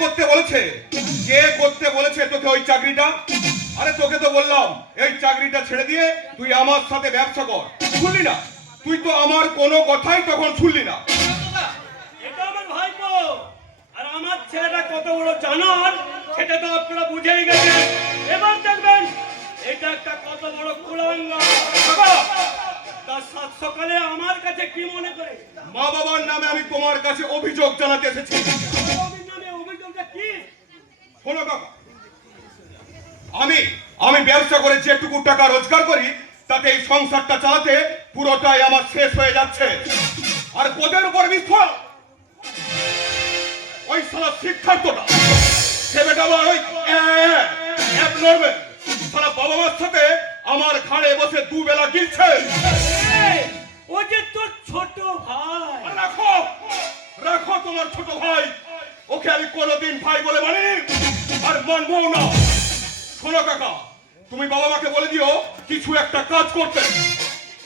করতে বলেছে? কে করতে বলেছে তোকে ওই চাকরিটা? আরে তোকে তো বললাম এই চাকরিটা ছেড়ে দিয়ে তুই আমার সাথে ব্যবসা কর, শুনলি না? তুই তো আমার কোনো কথাই তখন শুনলি না। এটা আমার ভাইপো, আর আমার ছেলেটা কত বড় জানোয়ার সেটা তো আপনারা বুঝেই গেছেন। এবার দেখবেন এটা একটা কত বড় কুলাঙ্গা। তার সাত সকালে আমার কাছে কি মনে করে? মা বাবার নামে আমি তোমার কাছে অভিযোগ জানাতে এসেছি। অভিযোগটা কি? শোনো কাকা, আমি ব্যবসা করে যেটুকু টাকা রোজগার করি তাতে এই সংসারটা চালাতে পুরোটাই আমার শেষ হয়ে যাচ্ছে। আর পদের উপর বিস্ফোরণ ওই সারা শিক্ষার্থটা সে বেটা আমার ওই সারা বাবা মার সাথে আমার ঘাড়ে বসে দুবেলা গিলছে। ও যে তোর ছোট ভাই। রাখো রাখো তোমার ছোট ভাই, ওকে আমি কোনোদিন ভাই বলে মানি আর মানবো না। শোনো কাকা, তুমি বাবা মাকে বলে দিও কিছু একটা কাজ করতে।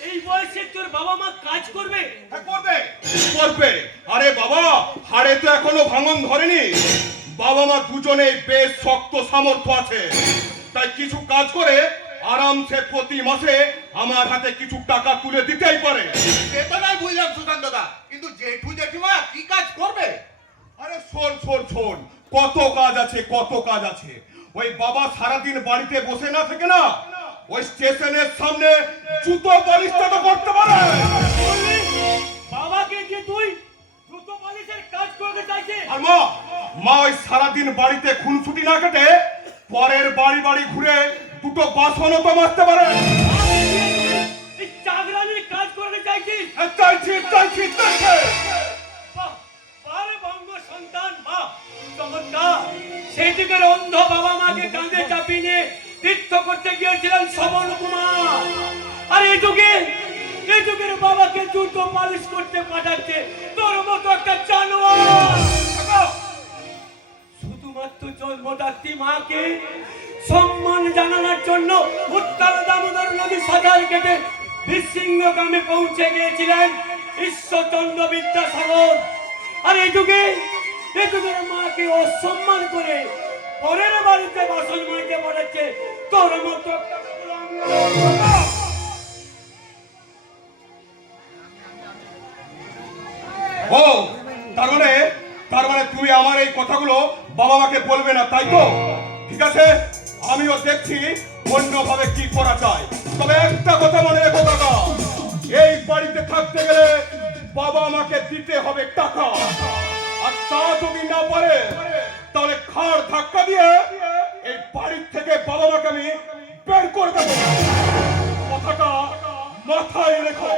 এই বয়সে তোর বাবা মা কাজ করবে? হ্যাঁ করবে করবে। আরে বাবা, হাড়ে তো এখনো ভাঙন ধরেনি। বাবা মা দুজনেই বেশ শক্ত সামর্থ্য আছে, তাই কিছু কাজ করে আরামসে প্রতি মাসে আমার হাতে কিছু টাকা তুলে দিতেই পারে। সেটা নাই বুঝলাম সুশান্ত দা, কিন্তু জেঠু জেঠিমা কি কাজ করবে? আরে শোন শোন শোন, কত কাজ আছে কত কাজ আছে। ওই বাবা সারাদিন বাড়িতে বসে না থেকে না ওই স্টেশনের সামনে জুতো পালিশটা তো করতে পারে। বাবাকে যে তুই জুতো পালিশের কাজ করতে চাইছিস? আর মা ওই সারাদিন বাড়িতে খুনসুটি না কেটে পরের বাড়ি বাড়ি ঘুরে দুটো বাসনও তো মাজতে পারে। এই চাকরানির কাজ করতে চাইছিস? চাইছি চাইছি চাইছি। আরে বঙ্গ সন্তান, বাহ চমৎকার। সেই যুগের অন্ধ বাবা মাকে কাঁধে চাপিয়ে নিয়ে তীর্থ করতে গিয়েছিলেন শ্রবণ কুমার, আর এই যুগের বাবাকে জুতো পালিশ করতে পাঠাচ্ছে তোর মতো একটা জানোয়ার। শুধুমাত্র জন্মদাত্রী মাকে সম্মান জানানোর জন্য উত্তর দামোদর নদী সাঁতার কেটে বিশৃঙ্গগ্রামে পৌঁছে গিয়েছিলেন ঈশ্বরচন্দ্র বিদ্যাসাগর। আর এই যুগের মাকে অসম্মান করে পরের বাড়িতে বাসন মাজতে পাঠাচ্ছে তোর মতো একটা কুলাঙ্গার। ও তার মানে তুমি আমার এই কথাগুলো বাবা মাকে বলবে না, তাই তো? ঠিক আছে, আমিও দেখছি অন্যভাবে কি করা যায়। তবে একটা কথা মনে রেখো কাকা, এই বাড়িতে থাকতে গেলে বাবা মাকে দিতে হবে টাকা, আর তা যদি না পারে তাহলে ঘাড় ধাক্কা দিয়ে এই বাড়ির থেকে বাবা মাকে আমি বের করে দেবো। কথাটা মাথায় রেখো।